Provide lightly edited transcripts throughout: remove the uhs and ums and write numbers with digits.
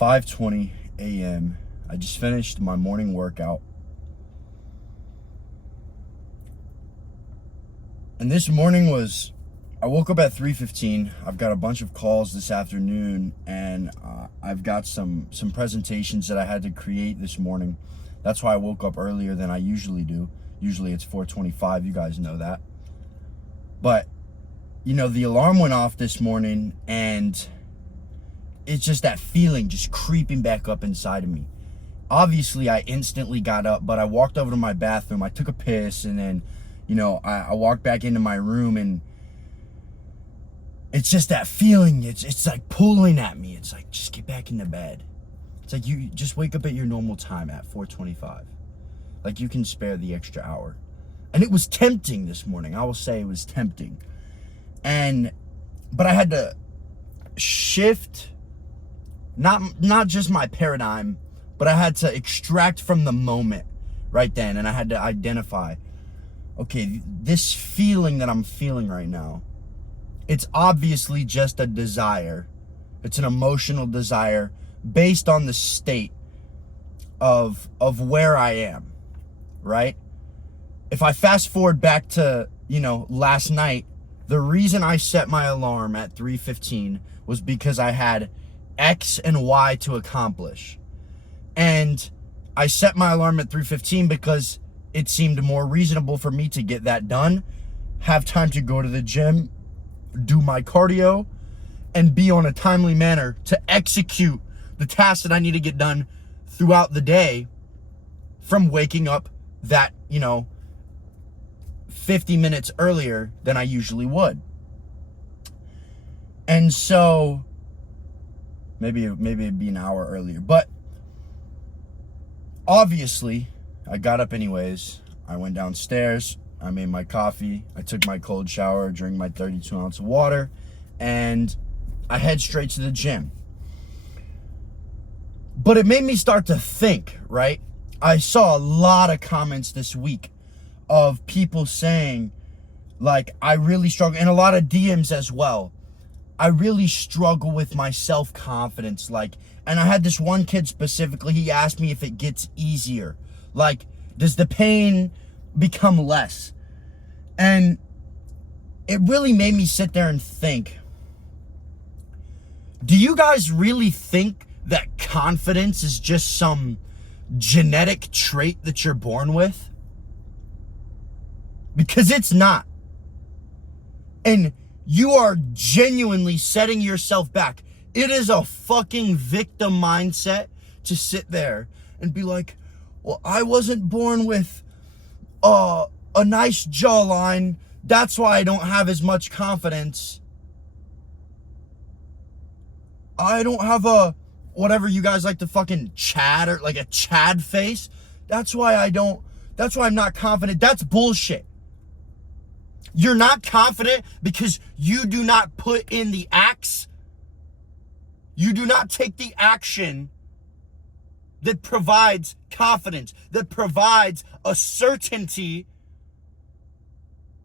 5:20 a.m. I just finished my morning workout. And this morning I woke up at 3:15. I've got a bunch of calls this afternoon, and I've got some presentations that I had to create this morning. That's why I woke up earlier than I usually do. Usually it's 4:25, you guys know that. But, the alarm went off this morning, and it's just that feeling just creeping back up inside of me. Obviously, I instantly got up, but I walked over to my bathroom. I took a piss, and then, I walked back into my room, and it's just that feeling. It's like pulling at me. It's like, just get back into bed. It's like, you just wake up at your normal time at 4:25. Like, you can spare the extra hour. And it was tempting this morning. I will say it was tempting. But I had to shift, not just my paradigm, but I had to extract from the moment right then. And I had to identify, okay, this feeling that I'm feeling right now, it's obviously just a desire. It's an emotional desire based on the state of where I am, right? If I fast forward back to, last night, the reason I set my alarm at 3:15 was because I had X and Y to accomplish. And I set my alarm at 3:15 because it seemed more reasonable for me to get that done, have time to go to the gym, do my cardio, and be on a timely manner to execute the tasks that I need to get done throughout the day from waking up that, 50 minutes earlier than I usually would. And so maybe it'd be an hour earlier, but obviously I got up anyways. I went downstairs, I made my coffee, I took my cold shower, drank my 32 ounce of water, and I head straight to the gym. But it made me start to think, right? I saw a lot of comments this week of people saying, like, I really struggle, and a lot of DMs as well. I really struggle with my self-confidence, and I had this one kid specifically, he asked me if it gets easier. Like, does the pain become less? And it really made me sit there and think, do you guys really think that confidence is just some genetic trait that you're born with? Because it's not. And you are genuinely setting yourself back. It is a fucking victim mindset to sit there and be like, well, I wasn't born with a nice jawline. That's why I don't have as much confidence. I don't have a, whatever you guys like to fucking Chad, or like a Chad face. That's why I'm not confident. That's bullshit. You're not confident because you do not put in the acts. You do not take the action that provides confidence, that provides a certainty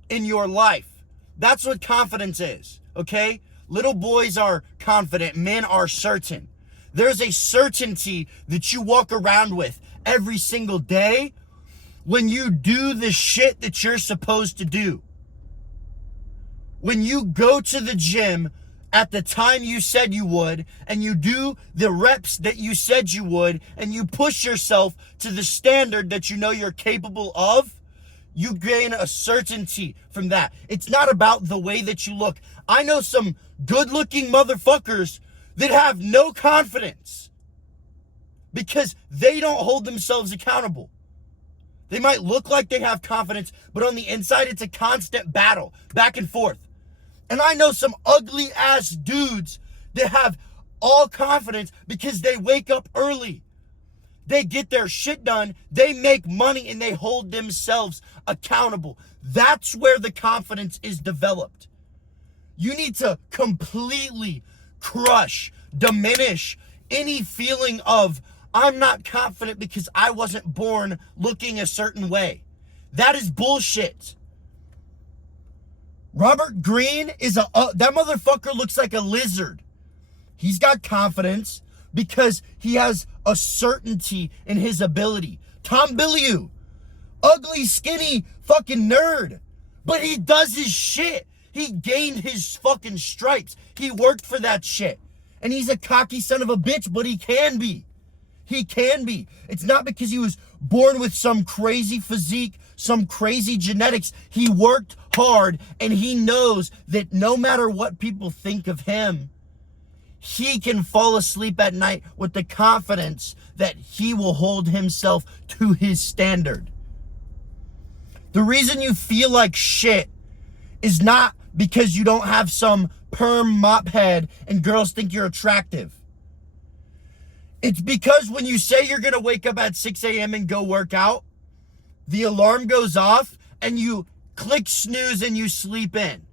in your life. That's what confidence is, okay? Little boys are confident, men are certain. There's a certainty that you walk around with every single day when you do the shit that you're supposed to do. When you go to the gym at the time you said you would, and you do the reps that you said you would, and you push yourself to the standard that you know you're capable of, you gain a certainty from that. It's not about the way that you look. I know some good-looking motherfuckers that have no confidence because they don't hold themselves accountable. They might look like they have confidence, but on the inside, it's a constant battle, back and forth. And I know some ugly ass dudes that have all confidence because they wake up early. They get their shit done, they make money, and they hold themselves accountable. That's where the confidence is developed. You need to completely crush, diminish any feeling of, I'm not confident because I wasn't born looking a certain way. That is bullshit. Robert Greene is that motherfucker looks like a lizard. He's got confidence, because he has a certainty in his ability. Tom Bilyeu, ugly, skinny, fucking nerd. But he does his shit. He gained his fucking stripes. He worked for that shit. And he's a cocky son of a bitch, but he can be. He can be. It's not because he was born with some crazy physique, some crazy genetics. He worked hard, and he knows that no matter what people think of him, he can fall asleep at night with the confidence that he will hold himself to his standard. The reason you feel like shit is not because you don't have some perm mop head and girls think you're attractive. It's because when you say you're going to wake up at 6 a.m. and go work out, the alarm goes off and you click snooze and you sleep in.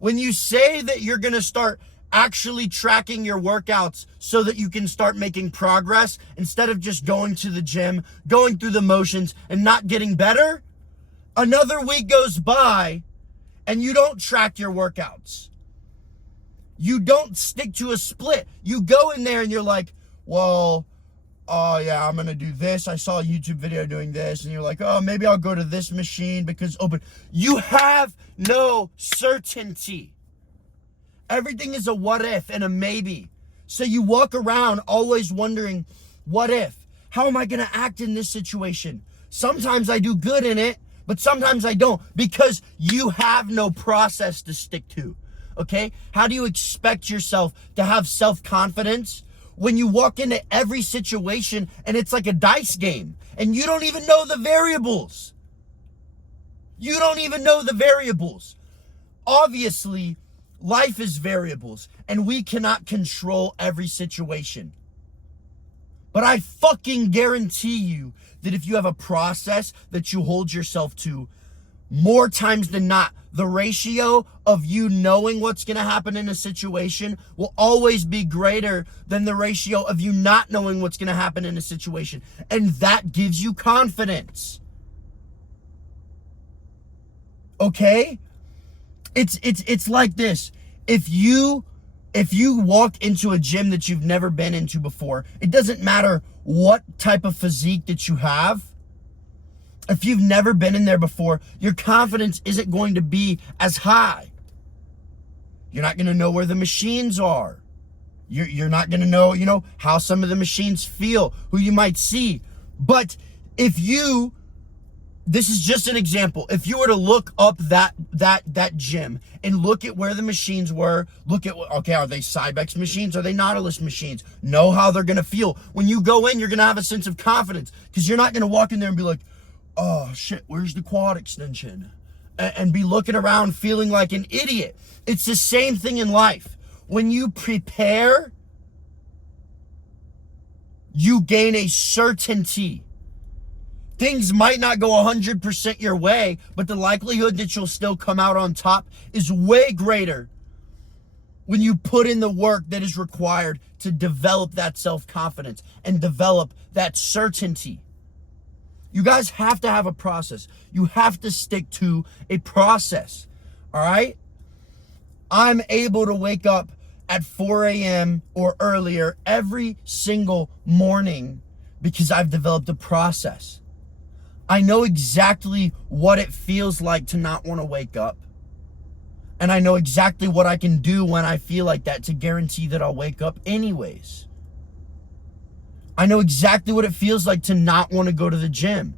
When you say that you're going to start actually tracking your workouts so that you can start making progress instead of just going to the gym, going through the motions and not getting better, another week goes by and you don't track your workouts. You don't stick to a split. You go in there and you're like, well, oh yeah, I'm going to do this. I saw a YouTube video doing this. And you're like, oh, maybe I'll go to this machine because, but you have no certainty. Everything is a what if and a maybe. So you walk around always wondering, what if? How am I going to act in this situation? Sometimes I do good in it, but sometimes I don't, because you have no process to stick to. Okay? How do you expect yourself to have self-confidence when you walk into every situation and it's like a dice game and you don't even know the variables? You don't even know the variables. Obviously, life is variables and we cannot control every situation. But I fucking guarantee you that if you have a process that you hold yourself to, more times than not, the ratio of you knowing what's going to happen in a situation will always be greater than the ratio of you not knowing what's going to happen in a situation. And that gives you confidence. Okay? It's like this. If you walk into a gym that you've never been into before, it doesn't matter what type of physique that you have. If you've never been in there before, your confidence isn't going to be as high. You're not going to know where the machines are. You're not going to know, how some of the machines feel, who you might see. But if this is just an example. If you were to look up that gym and look at where the machines were, look at, okay, are they Cybex machines? Are they Nautilus machines? Know how they're going to feel. When you go in, you're going to have a sense of confidence because you're not going to walk in there and be like, oh shit, where's the quad extension? And be looking around feeling like an idiot. It's the same thing in life. When you prepare, you gain a certainty. Things might not go 100% your way, but the likelihood that you'll still come out on top is way greater when you put in the work that is required to develop that self-confidence and develop that certainty. You guys have to have a process. You have to stick to a process, all right? I'm able to wake up at 4 a.m. or earlier every single morning because I've developed a process. I know exactly what it feels like to not want to wake up. And I know exactly what I can do when I feel like that to guarantee that I'll wake up anyways. I know exactly what it feels like to not want to go to the gym.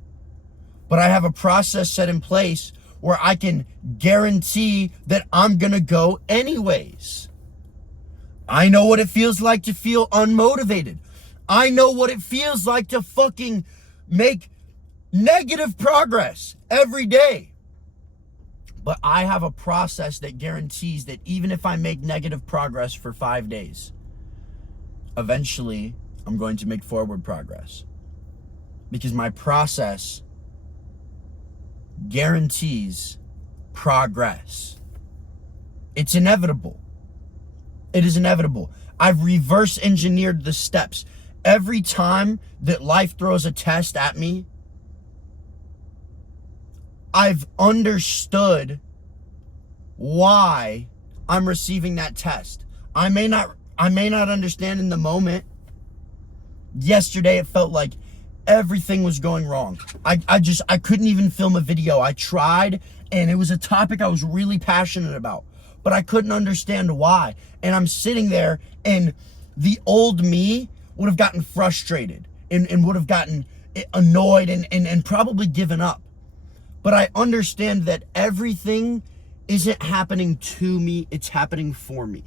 But I have a process set in place where I can guarantee that I'm going to go anyways. I know what it feels like to feel unmotivated. I know what it feels like to fucking make negative progress every day. But I have a process that guarantees that even if I make negative progress for 5 days, eventually I'm going to make forward progress. Because my process guarantees progress. It's inevitable. It is inevitable. I've reverse engineered the steps. Every time that life throws a test at me, I've understood why I'm receiving that test. I may not I may not understand in the moment. Yesterday, it felt like everything was going wrong. I couldn't even film a video. I tried, and it was a topic I was really passionate about, but I couldn't understand why. And I'm sitting there, and the old me would have gotten frustrated and would have gotten annoyed and probably given up. But I understand that everything isn't happening to me, it's happening for me.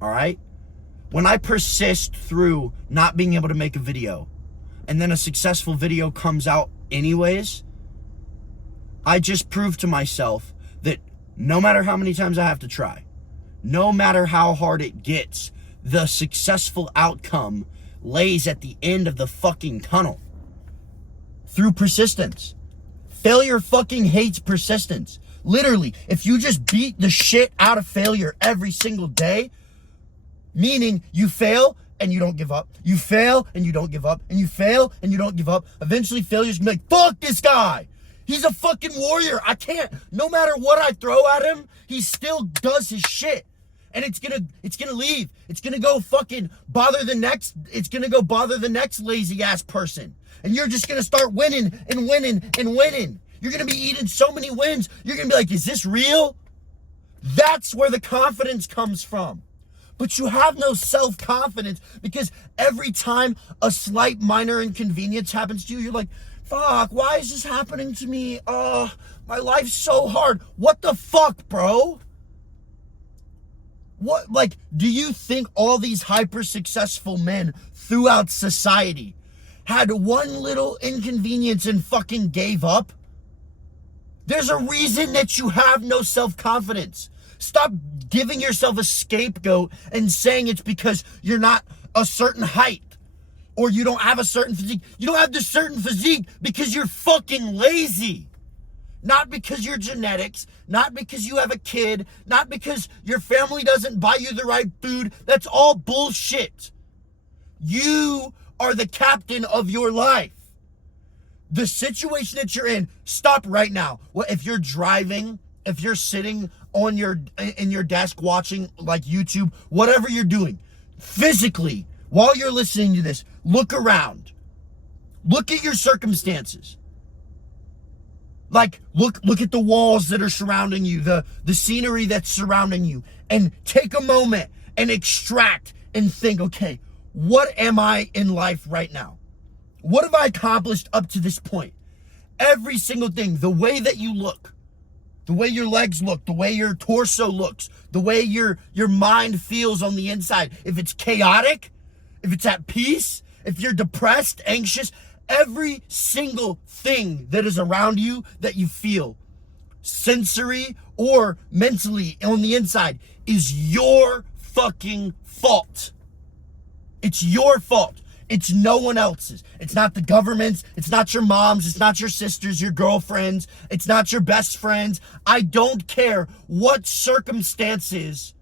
All right? When I persist through not being able to make a video, and then a successful video comes out anyways, I just proved to myself that no matter how many times I have to try, no matter how hard it gets, the successful outcome lays at the end of the fucking tunnel. Through persistence. Failure fucking hates persistence. Literally, if you just beat the shit out of failure every single day, meaning you fail and you don't give up, you fail and you don't give up, and you fail and you don't give up, eventually failure's gonna be like, fuck this guy. He's a fucking warrior. I can't, no matter what I throw at him, he still does his shit. And it's gonna leave. It's gonna go fucking bother the next lazy ass person. And you're just gonna start winning and winning and winning. You're gonna be eating so many wins. You're gonna be like, is this real? That's where the confidence comes from. But you have no self-confidence because every time a slight minor inconvenience happens to you, you're like, fuck, why is this happening to me? My life's so hard. What the fuck, bro? What, like, do you think all these hyper successful men throughout society had one little inconvenience and fucking gave up? There's a reason that you have no self-confidence. Stop giving yourself a scapegoat and saying it's because you're not a certain height or you don't have a certain physique. You don't have the certain physique because you're fucking lazy. Not because you're genetics, not because you have a kid, not because your family doesn't buy you the right food. That's all bullshit. You are the captain of your life. The situation that you're in, stop right now. Well, if you're driving, if you're sitting on in your desk watching like YouTube, whatever you're doing, physically, while you're listening to this, look around. Look at your circumstances. Like, look at the walls that are surrounding you, the scenery that's surrounding you, and take a moment and extract and think, okay, what am I in life right now? What have I accomplished up to this point? Every single thing, the way that you look, the way your legs look, the way your torso looks, the way your mind feels on the inside. If it's chaotic, if it's at peace, if you're depressed, anxious, every single thing that is around you that you feel, sensory or mentally on the inside, is your fucking fault. It's your fault. It's no one else's. It's not the government's. It's not your mom's. It's not your sister's, your girlfriend's. It's not your best friend's. I don't care what circumstances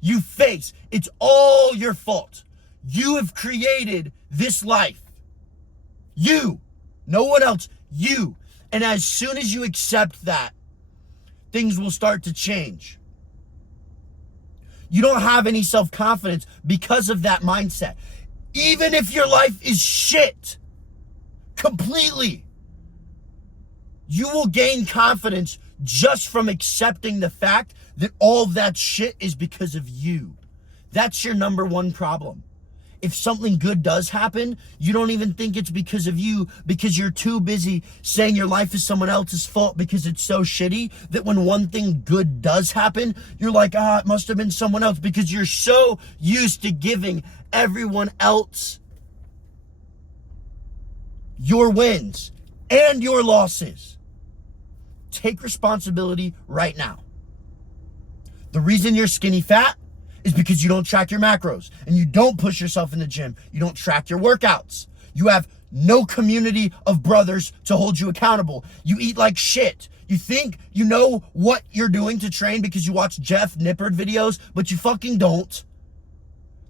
you face. It's all your fault. You have created this life. You. No one else. You. And as soon as you accept that, things will start to change. You don't have any self-confidence because of that mindset. Even if your life is shit, completely, you will gain confidence just from accepting the fact that all of that shit is because of you. That's your number one problem. If something good does happen, you don't even think it's because of you, because you're too busy saying your life is someone else's fault because it's so shitty that when one thing good does happen, you're like, it must have been someone else, because you're so used to giving everyone else your wins and your losses. Take responsibility right now. The reason you're skinny fat is because you don't track your macros and you don't push yourself in the gym. You don't track your workouts. You have no community of brothers to hold you accountable. You eat like shit. You think you know what you're doing to train because you watch Jeff Nippard videos, but you fucking don't.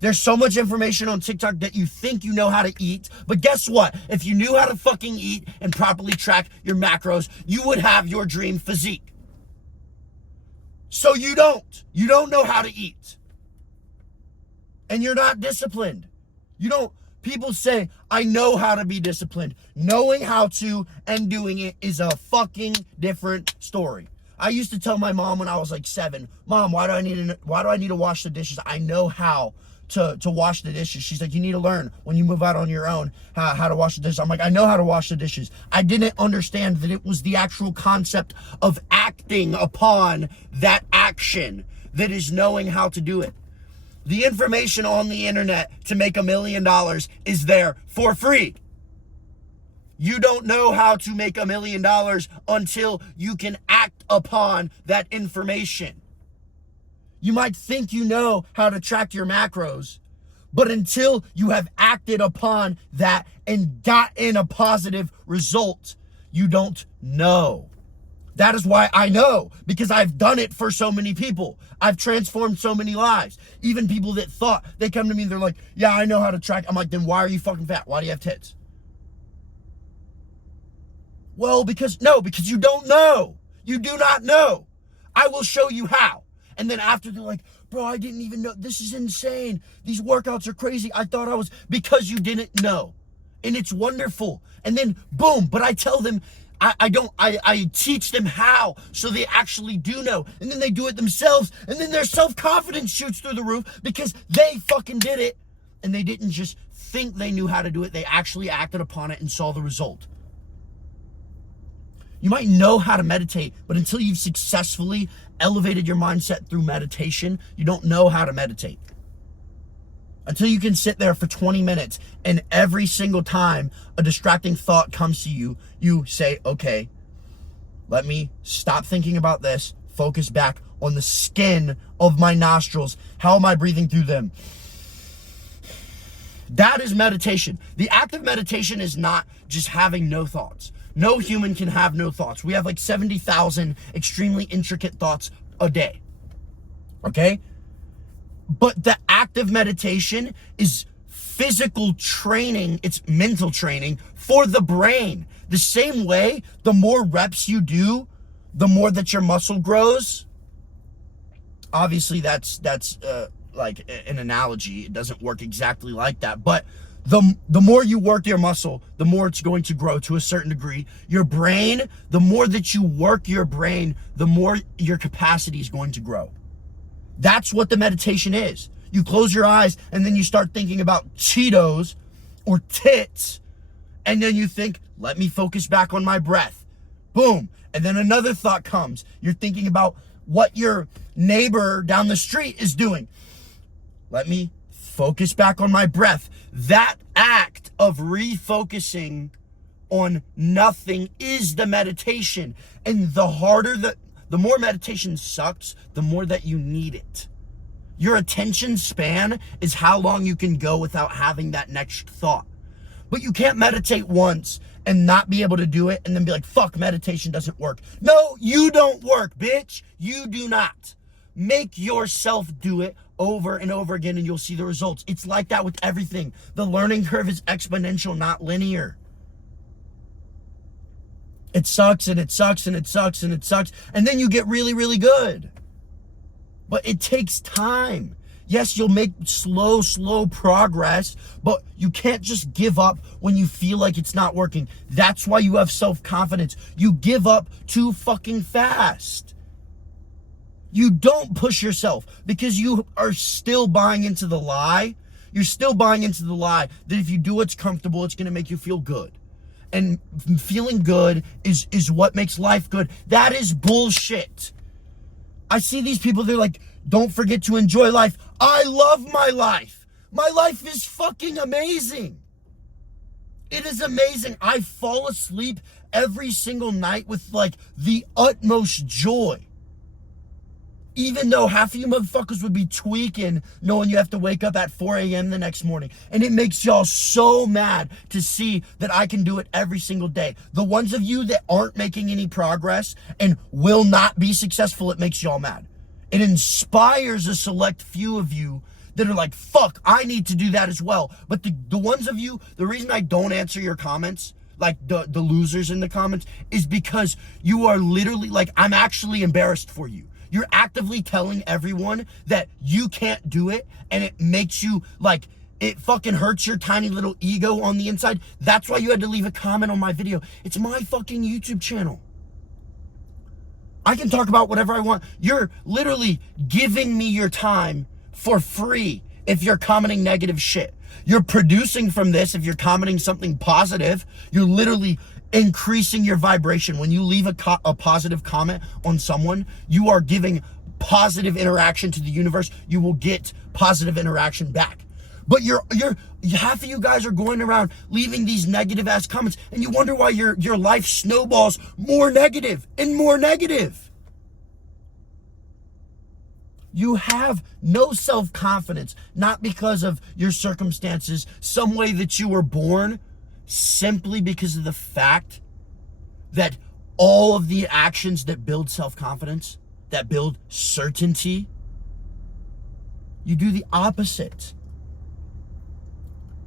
There's so much information on TikTok that you think you know how to eat, but guess what? If you knew how to fucking eat and properly track your macros, you would have your dream physique. So you don't. You don't know how to eat. and you're not disciplined. You don't, people say, I know how to be disciplined. Knowing how to and doing it is a fucking different story. I used to tell my mom when I was like 7, Mom, why do I need to wash the dishes? I know how to wash the dishes. She's like, you need to learn when you move out on your own how to wash the dishes. I'm like, I know how to wash the dishes. I didn't understand that it was the actual concept of acting upon that action that is knowing how to do it. The information on the internet to make $1 million is there for free. You don't know how to make $1 million until you can act upon that information. You might think you know how to track your macros, but until you have acted upon that and gotten a positive result, you don't know. That is why I know, because I've done it for so many people. I've transformed so many lives. Even people that thought, they come to me and they're like, yeah, I know how to track. I'm like, then why are you fucking fat? Why do you have tits? Well, because you don't know. You do not know. I will show you how. And then after they're like, bro, I didn't even know. This is insane. These workouts are crazy. I thought I was, because you didn't know. And it's wonderful. And then boom, but I tell them, I teach them how, so they actually do know. And then they do it themselves. And then their self-confidence shoots through the roof because they fucking did it. And they didn't just think they knew how to do it. They actually acted upon it and saw the result. You might know how to meditate, but until you've successfully elevated your mindset through meditation, you don't know how to meditate. Until you can sit there for 20 minutes and every single time a distracting thought comes to you, you say, okay, let me stop thinking about this, focus back on the skin of my nostrils. How am I breathing through them? That is meditation. The act of meditation is not just having no thoughts. No human can have no thoughts. We have like 70,000 extremely intricate thoughts a day. Okay? But the act of meditation is physical training, it's mental training for the brain. The same way, the more reps you do, the more that your muscle grows. Obviously, that's like an analogy. It doesn't work exactly like that. But the more you work your muscle, the more it's going to grow to a certain degree. Your brain, the more that you work your brain, the more your capacity is going to grow. That's what the meditation is. You close your eyes and then you start thinking about Cheetos or tits. And then you think, let me focus back on my breath. Boom. And then another thought comes. You're thinking about what your neighbor down the street is doing. Let me focus back on my breath. That act of refocusing on nothing is the meditation. And the more meditation sucks, the more that you need it. Your attention span is how long you can go without having that next thought. But you can't meditate once and not be able to do it and then be like, fuck, meditation doesn't work. No, you don't work, bitch. You do not. Make yourself do it over and over again and you'll see the results. It's like that with everything. The learning curve is exponential, not linear. It sucks and it sucks and it sucks and it sucks. And then you get really, really good. But it takes time. Yes, you'll make slow progress, but you can't just give up when you feel like it's not working. That's why you have self-confidence. You give up too fucking fast. You don't push yourself because you are still buying into the lie. You're still buying into the lie that if you do what's comfortable, it's going to make you feel good. And feeling good is what makes life good. That is bullshit. I see these people, they're like, don't forget to enjoy life. I love my life. My life is fucking amazing. It is amazing. I fall asleep every single night with like the utmost joy. Even though half of you motherfuckers would be tweaking knowing you have to wake up at 4 a.m. the next morning. And it makes y'all so mad to see that I can do it every single day. The ones of you that aren't making any progress and will not be successful, it makes y'all mad. It inspires a select few of you that are like, fuck, I need to do that as well. But the ones of you, the reason I don't answer your comments, like the losers in the comments, is because you are literally like, I'm actually embarrassed for you. You're actively telling everyone that you can't do it, and it makes you like, it fucking hurts your tiny little ego on the inside. That's why you had to leave a comment on my video. It's my fucking YouTube channel. I can talk about whatever I want. You're literally giving me your time for free if you're commenting negative shit. You're producing from this if you're commenting something positive. You're literally increasing your vibration. When you leave a positive comment on someone, you are giving positive interaction to the universe. You will get positive interaction back. But half of you guys are going around leaving these negative ass comments, and you wonder why your life snowballs more negative and more negative. You have no self-confidence, not because of your circumstances, some way that you were born, simply because of the fact that all of the actions that build self-confidence, that build certainty, you do the opposite.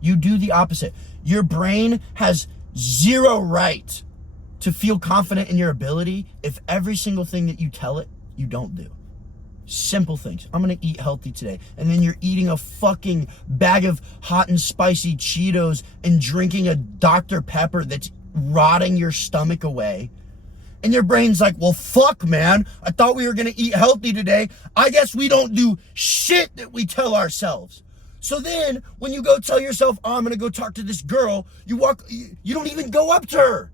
You do the opposite. Your brain has zero right to feel confident in your ability if every single thing that you tell it, you don't do. Simple things. I'm going to eat healthy today. And then you're eating a fucking bag of hot and spicy Cheetos and drinking a Dr. Pepper that's rotting your stomach away. And your brain's like, well, fuck, man. I thought we were going to eat healthy today. I guess we don't do shit that we tell ourselves. So then when you go tell yourself, oh, I'm going to go talk to this girl, you don't even go up to her.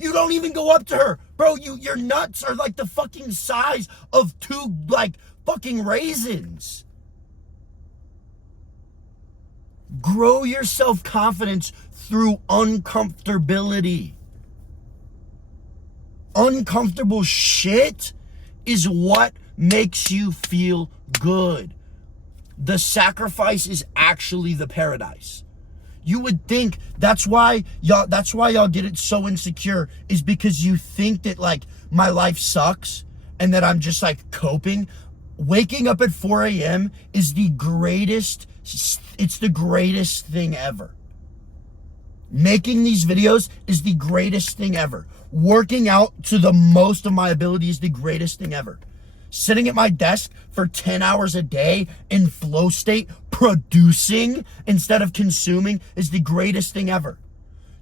You don't even go up to her. Bro, your nuts are like the fucking size of two like fucking raisins. Grow your self-confidence through uncomfortability. Uncomfortable shit is what makes you feel good. The sacrifice is actually the paradise. You would think that's why y'all get it so insecure, is because you think that like my life sucks and that I'm just like coping. Waking up at 4 a.m. is the greatest thing ever. Making these videos is the greatest thing ever. Working out to the most of my ability is the greatest thing ever. Sitting at my desk for 10 hours a day in flow state, producing instead of consuming, is the greatest thing ever.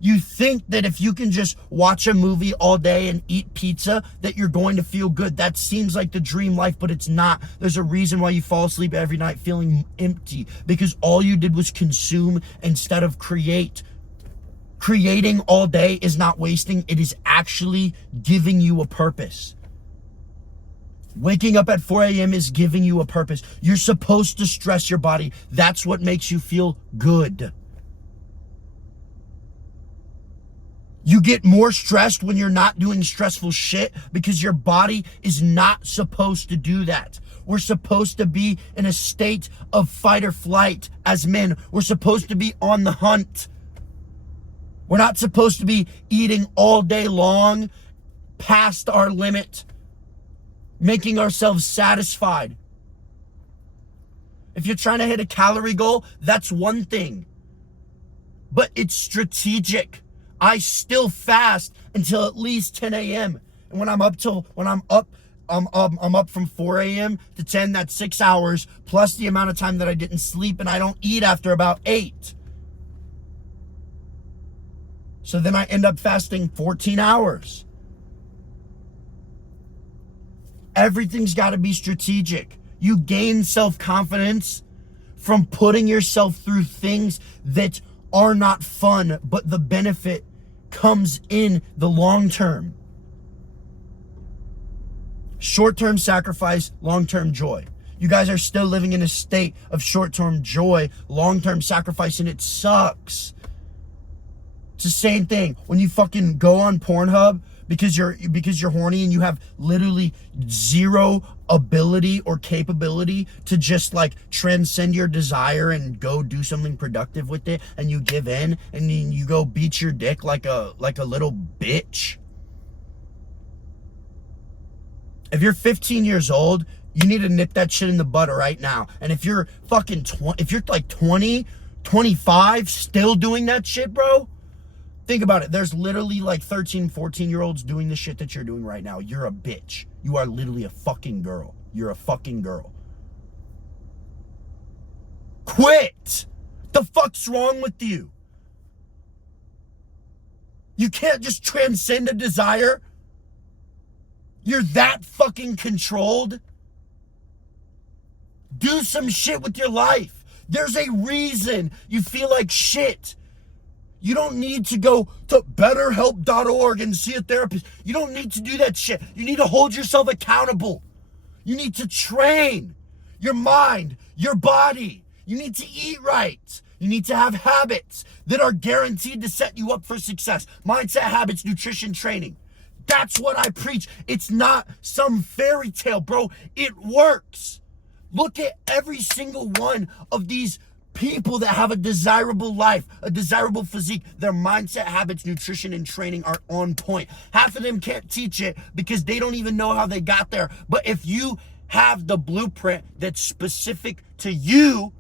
You think that if you can just watch a movie all day and eat pizza, that you're going to feel good. That seems like the dream life, but it's not. There's a reason why you fall asleep every night feeling empty, because all you did was consume instead of create. Creating all day is not wasting. It is actually giving you a purpose. Waking up at 4 a.m. is giving you a purpose. You're supposed to stress your body. That's what makes you feel good. You get more stressed when you're not doing stressful shit because your body is not supposed to do that. We're supposed to be in a state of fight or flight as men. We're supposed to be on the hunt. We're not supposed to be eating all day long past our limit, making ourselves satisfied. If you're trying to hit a calorie goal, that's one thing, but it's strategic. I still fast until at least 10 a.m. And I'm up from 4 a.m. to 10, that's 6 hours, plus the amount of time that I didn't sleep, and I don't eat after about 8. So then I end up fasting 14 hours. Everything's got to be strategic. You gain self-confidence from putting yourself through things that are not fun, but the benefit comes in the long term. Short-term sacrifice, long-term joy. You guys are still living in a state of short-term joy, long-term sacrifice, and it sucks. It's the same thing when you fucking go on Pornhub because you're horny and you have literally zero ability or capability to just like transcend your desire and go do something productive with it, and you give in and then you go beat your dick like a little bitch. If you're 15 years old, you need to nip that shit in the bud right now. And if you're fucking if you're like 20, 25 still doing that shit, bro, think about it. There's literally like 13, 14-year-olds doing the shit that you're doing right now. You're a bitch. You are literally a fucking girl. You're a fucking girl. Quit! The fuck's wrong with you? You can't just transcend a desire? You're that fucking controlled? Do some shit with your life. There's a reason you feel like shit. You don't need to go to betterhelp.org and see a therapist. You don't need to do that shit. You need to hold yourself accountable. You need to train your mind, your body. You need to eat right. You need to have habits that are guaranteed to set you up for success. Mindset, habits, nutrition, training. That's what I preach. It's not some fairy tale, bro. It works. Look at every single one of these people that have a desirable life, a desirable physique. Their mindset, habits, nutrition, and training are on point. Half of them can't teach it because they don't even know how they got there. But if you have the blueprint that's specific to you,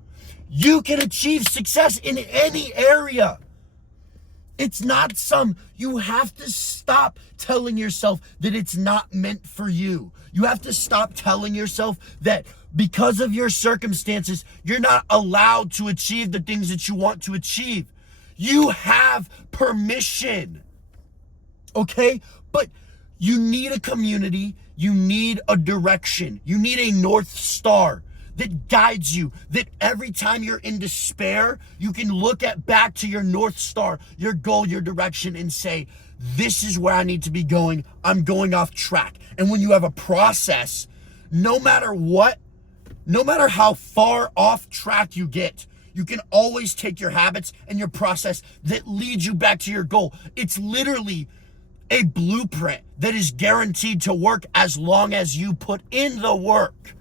you can achieve success in any area. It's not you have to stop telling yourself that it's not meant for you. You have to stop telling yourself that because of your circumstances, you're not allowed to achieve the things that you want to achieve. You have permission, okay? But you need a community, you need a direction, you need a North Star that guides you, that every time you're in despair, you can look back to your North Star, your goal, your direction, and say, this is where I need to be going. I'm going off track. And when you have a process, no matter what, no matter how far off track you get, you can always take your habits and your process that leads you back to your goal. It's literally a blueprint that is guaranteed to work as long as you put in the work.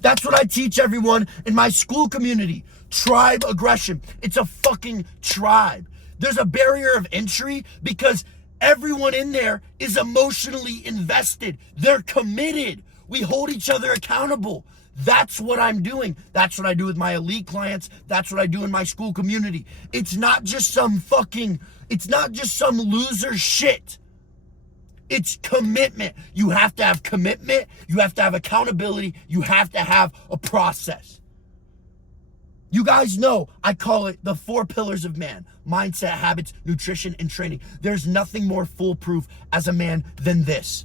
That's what I teach everyone in my school community. Tribe aggression. It's a fucking tribe. There's a barrier of entry because everyone in there is emotionally invested. They're committed. We hold each other accountable. That's what I'm doing. That's what I do with my elite clients. That's what I do in my school community. It's not just some loser shit. It's commitment. You have to have commitment. You have to have accountability. You have to have a process. You guys know I call it the 4 pillars of man: mindset, habits, nutrition, and training. There's nothing more foolproof as a man than this.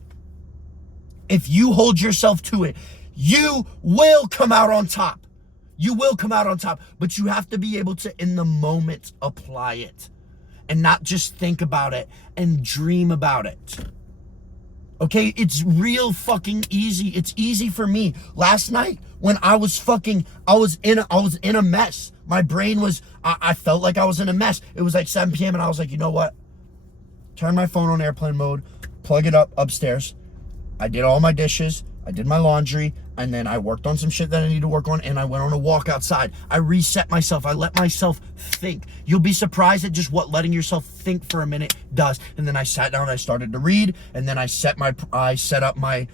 If you hold yourself to it, you will come out on top. You will come out on top, but you have to be able to, in the moment, apply it and not just think about it and dream about it. Okay, it's real fucking easy. It's easy for me. Last night when I was in a mess. My brain was, I felt like I was in a mess. It was like 7 p.m. and I was like, you know what? Turn my phone on airplane mode, plug it up upstairs. I did all my dishes. I did my laundry, and then I worked on some shit that I need to work on, and I went on a walk outside. I reset myself. I let myself think. You'll be surprised at just what letting yourself think for a minute does. And then I sat down, I started to read, and then I set up my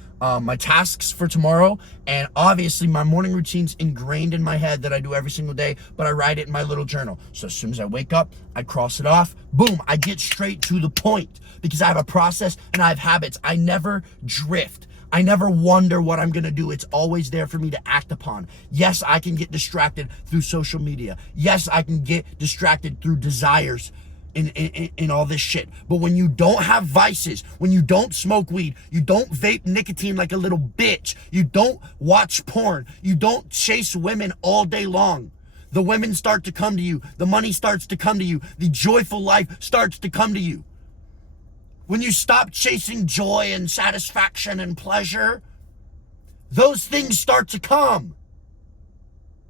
tasks for tomorrow. And obviously my morning routine's ingrained in my head that I do every single day, but I write it in my little journal. So as soon as I wake up, I cross it off. Boom, I get straight to the point because I have a process and I have habits. I never drift. I never wonder what I'm gonna do. It's always there for me to act upon. Yes, I can get distracted through social media. Yes, I can get distracted through desires in all this shit. But when you don't have vices, when you don't smoke weed, you don't vape nicotine like a little bitch, you don't watch porn, you don't chase women all day long, the women start to come to you, the money starts to come to you, the joyful life starts to come to you. When you stop chasing joy and satisfaction and pleasure, those things start to come.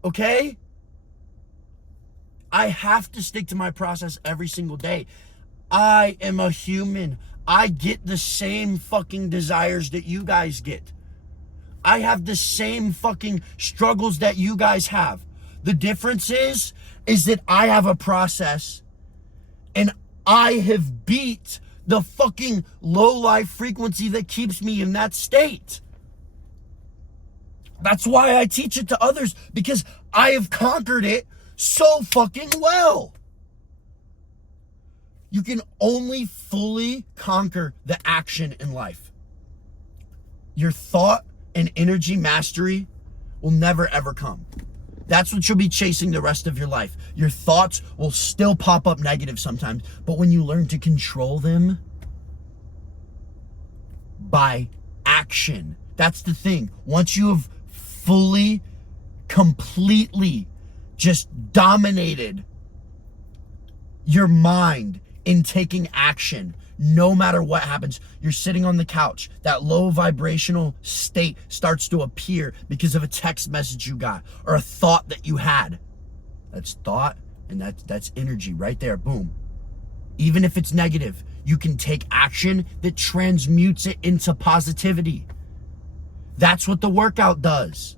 Okay? I have to stick to my process every single day. I am a human. I get the same fucking desires that you guys get. I have the same fucking struggles that you guys have. The difference is that I have a process and I have beat the fucking low life frequency that keeps me in that state. That's why I teach it to others, because I have conquered it so fucking well. You can only fully conquer the action in life. your thought and energy mastery will never ever come. That's what you'll be chasing the rest of your life. Your thoughts will still pop up negative sometimes, but when you learn to control them by action, that's the thing. Once you have fully, completely just dominated your mind in taking action, no matter what happens, you're sitting on the couch, that low vibrational state starts to appear because of a text message you got or a thought that you had. That's thought, and that's energy right there. Boom. Even if it's negative, you can take action that transmutes it into positivity. That's what the workout does.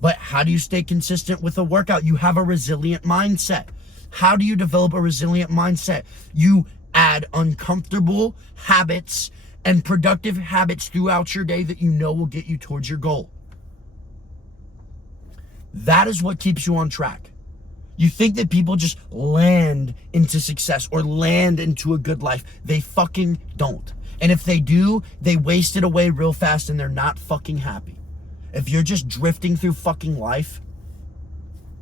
But how do you stay consistent with a workout? You have a resilient mindset. How do you develop a resilient mindset? You add uncomfortable habits and productive habits throughout your day that you know will get you towards your goal. That is what keeps you on track. You think that people just land into success or land into a good life. They fucking don't. And if they do, they waste it away real fast and they're not fucking happy. If you're just drifting through fucking life,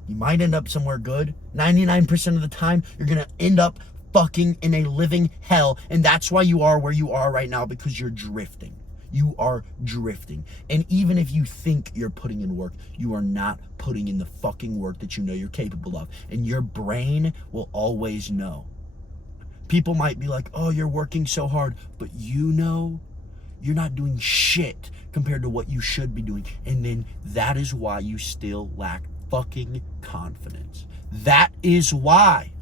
you might end up somewhere good. 99% of the time, you're gonna end up fucking in a living hell. And that's why you are where you are right now, because you're drifting. You are drifting. And even if you think you're putting in work, you are not putting in the fucking work that you know you're capable of. And your brain will always know. People might be like, oh, you're working so hard, but you know you're not doing shit compared to what you should be doing. And then that is why you still lack fucking confidence. That is why.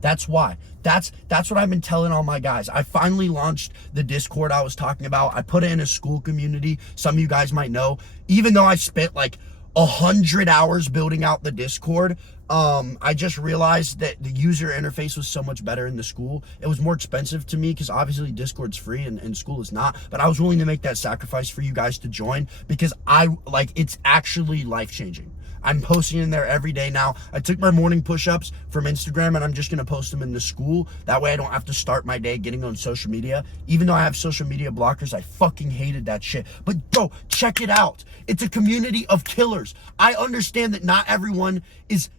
That's why. That's what I've been telling all my guys. I finally launched the Discord I was talking about. I put it in a school community. Some of you guys might know. Even though I spent like 100 hours building out the Discord, I just realized that the user interface was so much better in the school. It was more expensive to me because obviously Discord's free and school is not. But I was willing to make that sacrifice for you guys to join because it's actually life-changing. I'm posting in there every day now. I took my morning push-ups from Instagram and I'm just gonna post them in the school. That way I don't have to start my day getting on social media. Even though I have social media blockers, I fucking hated that shit. But bro, check it out. It's a community of killers. I understand that not everyone is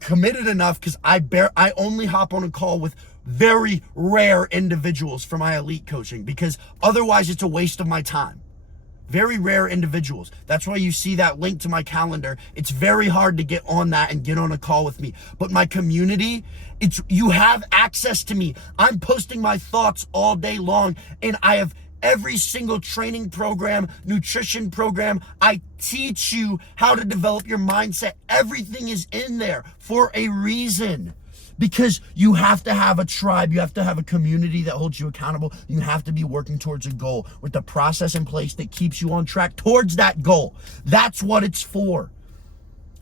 committed enough because I only hop on a call with very rare individuals for my elite coaching because otherwise it's a waste of my time. Very rare individuals. That's why you see that link to my calendar. It's very hard to get on that and get on a call with me. But my community, you have access to me. I'm posting my thoughts all day long, and I have every single training program, nutrition program. I teach you how to develop your mindset. Everything is in there for a reason. Because you have to have a tribe, you have to have a community that holds you accountable. You have to be working towards a goal with the process in place that keeps you on track towards that goal. That's what it's for.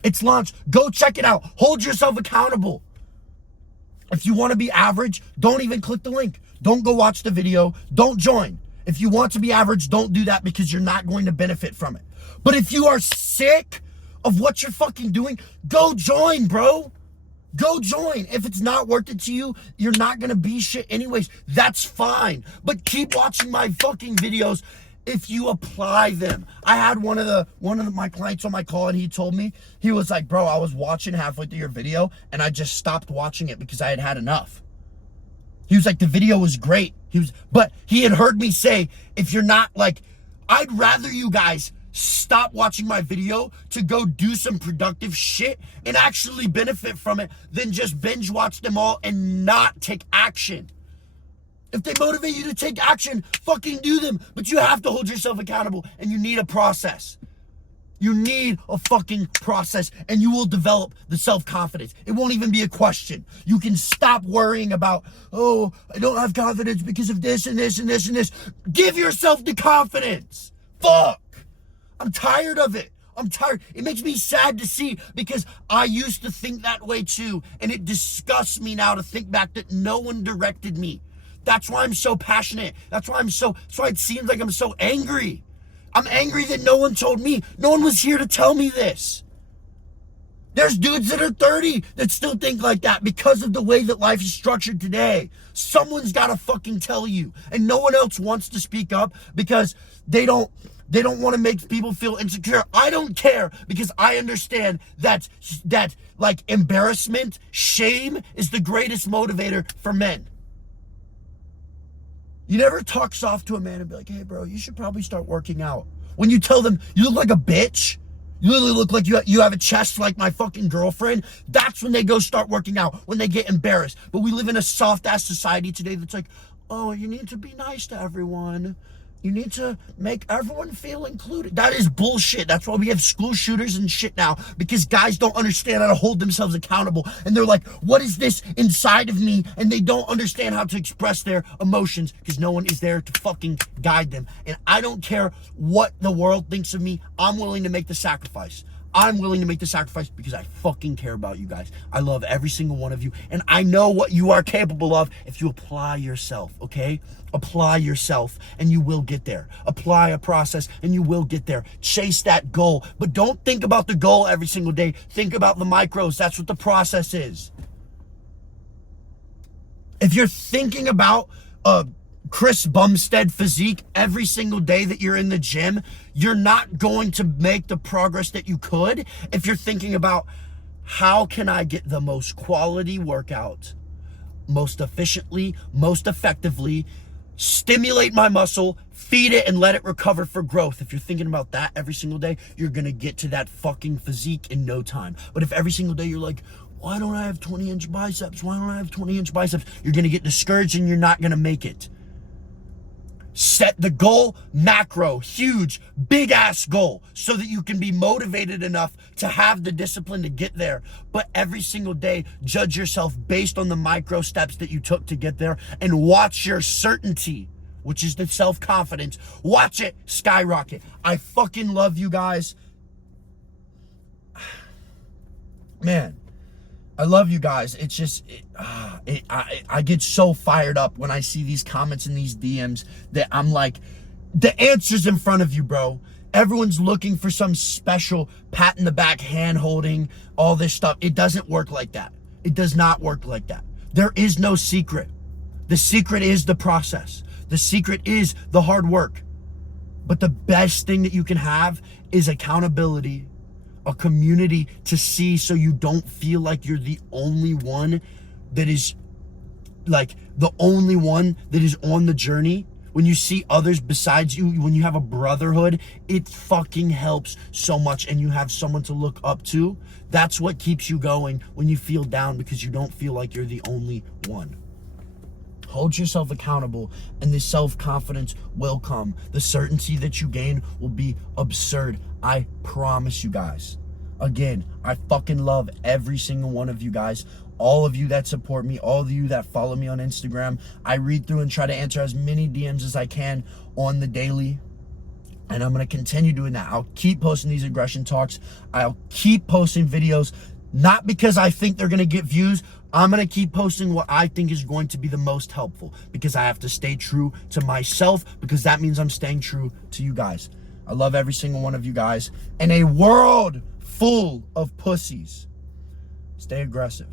It's launched. Go check it out. Hold yourself accountable. If you want to be average, don't even click the link. Don't go watch the video. Don't join. If you want to be average, don't do that because you're not going to benefit from it. But if you are sick of what you're fucking doing, go join, bro. Go join. If it's not worth it to you, you're not gonna be shit anyways. That's fine. But keep watching my fucking videos if you apply them. I had one of my clients on my call and he told me, he was like, bro, I was watching halfway through your video and I just stopped watching it because I had had enough. He was like, the video was great. But he had heard me say, if you're not like, I'd rather you guys stop watching my video to go do some productive shit and actually benefit from it than just binge watch them all and not take action. If they motivate you to take action, fucking do them. But you have to hold yourself accountable and you need a process. You need a fucking process and you will develop the self-confidence. It won't even be a question. You can stop worrying about, oh, I don't have confidence because of this and this and this and this. Give yourself the confidence. Fuck. I'm tired of it. I'm tired. It makes me sad to see because I used to think that way too. And it disgusts me now to think back that no one directed me. That's why I'm so passionate. That's why it seems like I'm so angry. I'm angry that no one told me. No one was here to tell me this. There's dudes that are 30 that still think like that because of the way that life is structured today. Someone's got to fucking tell you. And no one else wants to speak up because they don't want to make people feel insecure. I don't care because I understand that like embarrassment, shame is the greatest motivator for men. You never talk soft to a man and be like, hey bro, you should probably start working out. When you tell them you look like a bitch, you literally look like you have a chest like my fucking girlfriend, that's when they go start working out, when they get embarrassed. But we live in a soft-ass society today that's like, oh, you need to be nice to everyone. You need to make everyone feel included. That is bullshit. That's why we have school shooters and shit now, because guys don't understand how to hold themselves accountable. And they're like, what is this inside of me? And they don't understand how to express their emotions because no one is there to fucking guide them. And I don't care what the world thinks of me. I'm willing to make the sacrifice. I'm willing to make the sacrifice because I fucking care about you guys. I love every single one of you. And I know what you are capable of if you apply yourself, okay? Apply yourself and you will get there. Apply a process and you will get there. Chase that goal. But don't think about the goal every single day. Think about the micros. That's what the process is. If you're thinking about Chris Bumstead physique every single day that you're in the gym, you're not going to make the progress that you could if you're thinking about how can I get the most quality workout, most efficiently, most effectively, stimulate my muscle, feed it, and let it recover for growth. If you're thinking about that every single day, you're going to get to that fucking physique in no time. But if every single day you're like, why don't I have 20-inch biceps? Why don't I have 20-inch biceps? You're going to get discouraged and you're not going to make it. Set the goal, macro, huge, big ass goal, so that you can be motivated enough to have the discipline to get there. But every single day, judge yourself based on the micro steps that you took to get there, and watch your certainty, which is the self-confidence, watch it skyrocket. I fucking love you guys. Man, I love you guys. It's just, I get so fired up when I see these comments and these DMs that I'm like, the answer's in front of you, bro. Everyone's looking for some special pat in the back, hand holding, all this stuff. It doesn't work like that. It does not work like that. There is no secret. The secret is the process. The secret is the hard work. But the best thing that you can have is accountability, a community to see, so you don't feel like you're the only one that is like the only one that is on the journey. When you see others besides you, when you have a brotherhood, it fucking helps so much, and you have someone to look up to. That's what keeps you going when you feel down, because you don't feel like you're the only one. Hold yourself accountable, and the self-confidence will come. The certainty that you gain will be absurd. I promise you guys. Again, I fucking love every single one of you guys. All of you that support me, all of you that follow me on Instagram. I read through and try to answer as many DMs as I can on the daily. And I'm going to continue doing that. I'll keep posting these aggression talks. I'll keep posting videos, not because I think they're going to get views. I'm going to keep posting what I think is going to be the most helpful, because I have to stay true to myself, because that means I'm staying true to you guys. I love every single one of you guys. In a world full of pussies, stay aggressive.